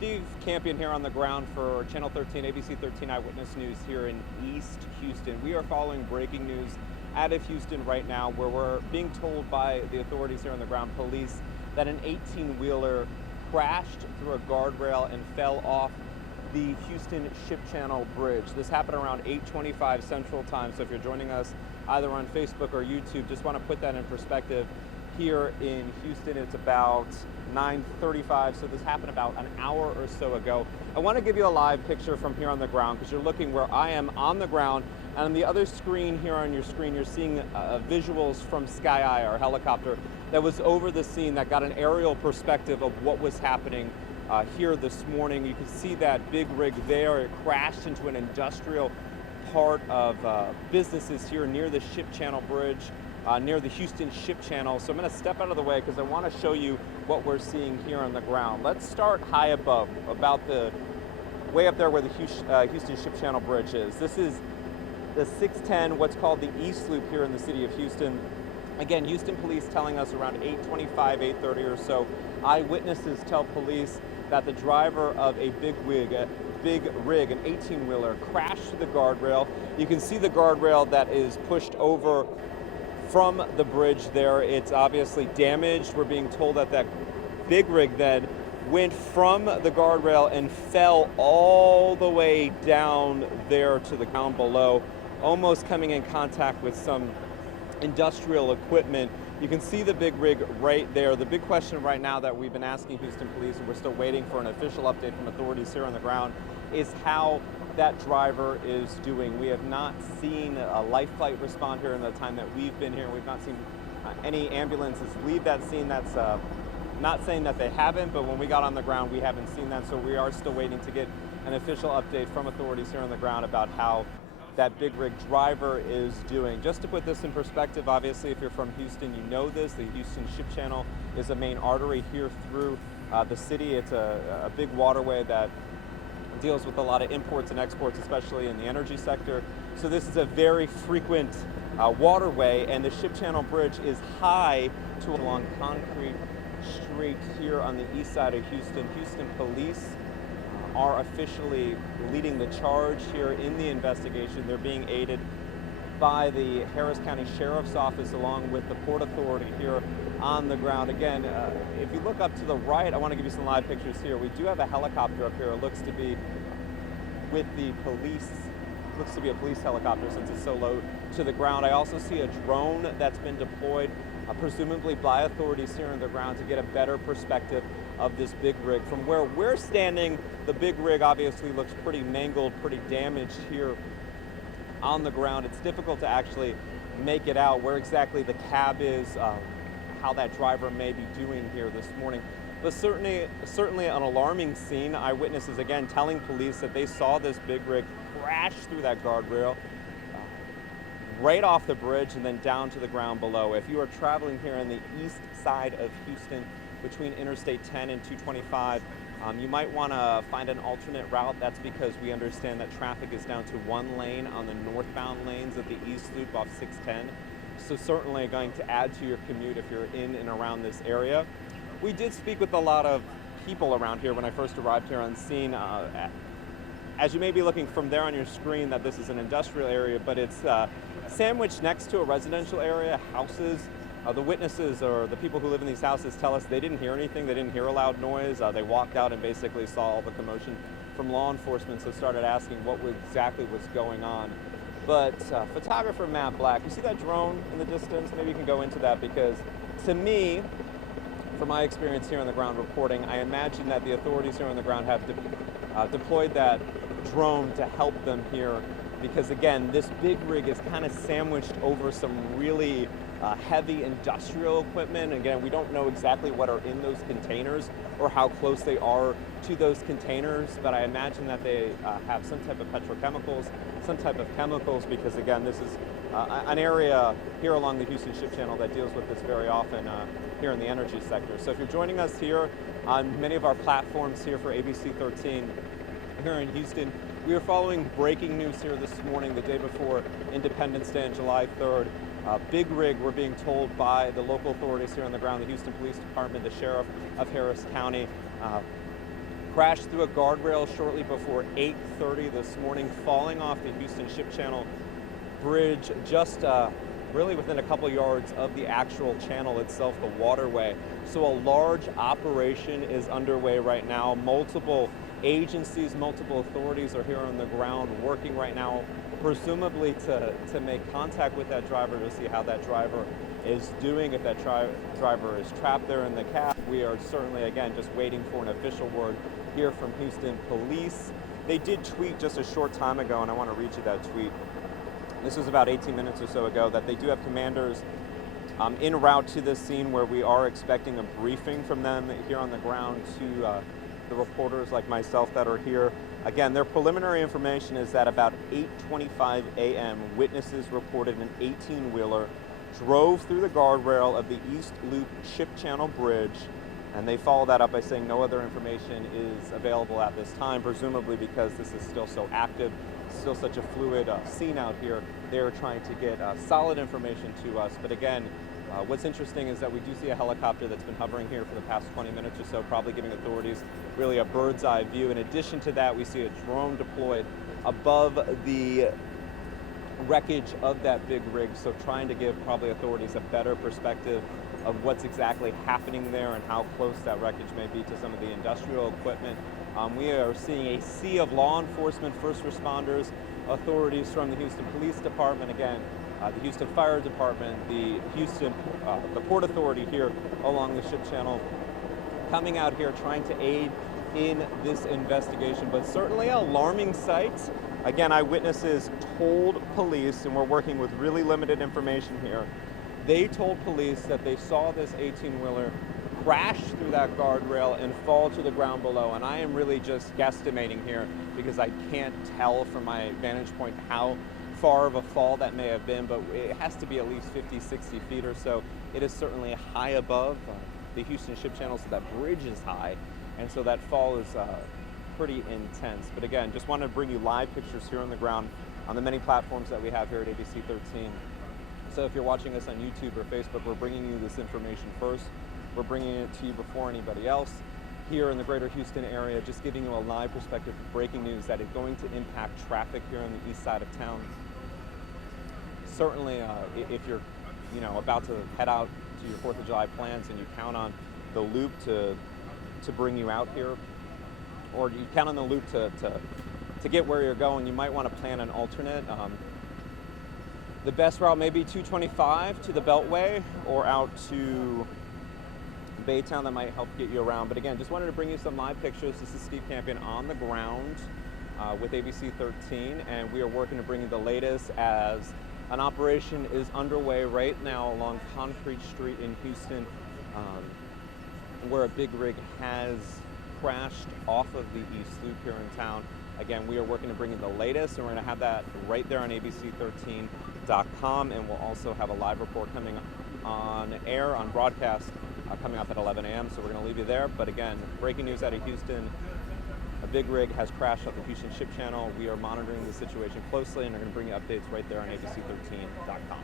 Steve Campion here on the ground for Channel 13, ABC 13 Eyewitness News here in East Houston. We are following breaking news out of Houston right now, where we're being told by the authorities here on the ground, police, that an 18-wheeler crashed through a guardrail and fell off the Houston Ship Channel Bridge. This happened around 8:25 Central Time, so if you're joining us either on Facebook or YouTube, just want to put that in perspective. Here in Houston, it's about 9:35, so this happened about an hour or so ago. I want to give you a live picture from here on the ground, because you're looking where I am on the ground, and on the other screen here on your screen, you're seeing visuals from Sky Eye, our helicopter that was over the scene, that got an aerial perspective of what was happening here this morning. You can see that big rig there. It crashed into an industrial part of businesses here near the Ship Channel Bridge, near the Houston Ship Channel. So I'm going to step out of the way because I want to show you what we're seeing here on the ground. Let's start high above, about the way up there where the Houston Ship Channel Bridge is. This is the 610, what's called the East Loop here in the city of Houston. Again, Houston police telling us around 8:25, 8:30 or so, eyewitnesses tell police that the driver of a big rig, an 18-wheeler, crashed through the guardrail. You can see the guardrail that is pushed over from the bridge there. It's obviously damaged. We're being told that that big rig then went from the guardrail and fell all the way down there to the ground below, almost coming in contact with some industrial equipment. You can see the big rig right there. The big question right now that we've been asking Houston police, and we're still waiting for an official update from authorities here on the ground, is how that driver is doing. We have not seen a life flight respond here in the time that we've been here. We've not seen any ambulances leave that scene. That's not saying that they haven't, but when we got on the ground, we haven't seen that. So we are still waiting to get an official update from authorities here on the ground about how that big rig driver is doing. Just to put this in perspective, obviously, if you're from Houston, you know this. The Houston Ship Channel is a main artery here through the city. It's a big waterway that deals with a lot of imports and exports, especially in the energy sector. So this is a very frequent waterway, and the Ship Channel Bridge is high to along Concrete Street here on the east side of Houston. Houston police are officially leading the charge here in the investigation. They're being aided by the Harris County Sheriff's Office along with the Port Authority here on the ground. Again, if you look up to the right, I want to give you some live pictures here. We do have a helicopter up here. It looks to be with the police. Looks to be a police helicopter since it's so low to the ground. I also see a drone that's been deployed, presumably by authorities here on the ground, to get a better perspective of this big rig. From where we're standing, the big rig obviously looks pretty mangled, pretty damaged here on the ground. It's difficult to actually make it out where exactly the cab is, how that driver may be doing here this morning. But certainly an alarming scene. Eyewitnesses, again, telling police that they saw this big rig crash through that guardrail, right off the bridge and then down to the ground below. If you are traveling here on the east side of Houston between Interstate 10 and 225, you might want to find an alternate route. That's because we understand that traffic is down to one lane on the northbound lanes of the East Loop off 610. So certainly going to add to your commute if you're in and around this area. We did speak with a lot of people around here when I first arrived here on scene. As you may be looking from there on your screen, that this is an industrial area, but it's sandwiched next to a residential area, houses. The witnesses, or the people who live in these houses, tell us they didn't hear anything. They didn't hear a loud noise. They walked out and basically saw all the commotion from law enforcement, so started asking what exactly was going on. But photographer Matt Black, you see that drone in the distance? Maybe you can go into that, because to me, from my experience here on the ground reporting, I imagine that the authorities here on the ground have deployed that drone to help them here, because again, this big rig is kind of sandwiched over some really heavy industrial equipment. Again, we don't know exactly what are in those containers or how close they are to those containers, but I imagine that they have some type of petrochemicals, some type of chemicals, because again, this is an area here along the Houston Ship Channel that deals with this very often here in the energy sector. So if you're joining us here on many of our platforms here for ABC 13 here in Houston, we are following breaking news here this morning, the day before Independence Day on July 3rd. Big rig, we're being told by the local authorities here on the ground, the Houston Police Department, the Sheriff of Harris County, crashed through a guardrail shortly before 8:30 this morning, falling off the Houston Ship Channel bridge just really within a couple yards of the actual channel itself, the waterway. So a large operation is underway right now. Multiple agencies, multiple authorities are here on the ground working right now, presumably to make contact with that driver to see how that driver is doing, if that driver is trapped there in the cab. We are certainly, again, just waiting for an official word here from Houston Police. They did tweet just a short time ago, and I want to read you that tweet. This was about 18 minutes or so ago, that they do have commanders en route to this scene, where we are expecting a briefing from them here on the ground to the reporters like myself that are here. Again, their preliminary information is that about 8:25 a.m., witnesses reported an 18-wheeler drove through the guardrail of the East Loop Ship Channel Bridge, and they follow that up by saying no other information is available at this time, presumably because this is still so active, still such a fluid scene out here. They're trying to get solid information to us. But again, what's interesting is that we do see a helicopter that's been hovering here for the past 20 minutes or so, probably giving authorities really a bird's eye view. In addition to that, we see a drone deployed above the wreckage of that big rig, so trying to give probably authorities a better perspective of what's exactly happening there and how close that wreckage may be to some of the industrial equipment. We are seeing a sea of law enforcement, first responders, authorities from the Houston Police Department, again, the Houston Fire Department, the Port Authority here along the Ship Channel, coming out here trying to aid in this investigation. But certainly an alarming sight. Again, eyewitnesses told police, and we're working with really limited information here, they told police that they saw this 18-wheeler crash through that guardrail and fall to the ground below. And I am really just guesstimating here because I can't tell from my vantage point how far of a fall that may have been, but it has to be at least 50, 60 feet or so. It is certainly high above the Houston Ship Channel, so that bridge is high, and so that fall is pretty intense. But again, just wanted to bring you live pictures here on the ground on the many platforms that we have here at ABC 13. So if you're watching us on YouTube or Facebook, we're bringing you this information first. We're bringing it to you before anybody else here in the greater Houston area, just giving you a live perspective of breaking news that is going to impact traffic here on the east side of town. Certainly, if you're about to head out to your 4th of July plans and you count on the loop to bring you out here, or you count on the loop to get where you're going, you might want to plan an alternate. The best route may be 225 to the Beltway or out to Baytown. That might help get you around. But again, just wanted to bring you some live pictures. This is Steve Campion on the ground with ABC 13, and we are working to bring you the latest as an operation is underway right now along Concrete Street in Houston, where a big rig has crashed off of the East Loop here in town. Again, we are working to bring you the latest, and we're going to have that right there on ABC13.com, and we'll also have a live report coming on air, on broadcast, coming up at 11 a.m., so we're going to leave you there. But again, breaking news out of Houston, a big rig has crashed off the Houston Ship Channel. We are monitoring the situation closely, and we're going to bring you updates right there on ABC13.com.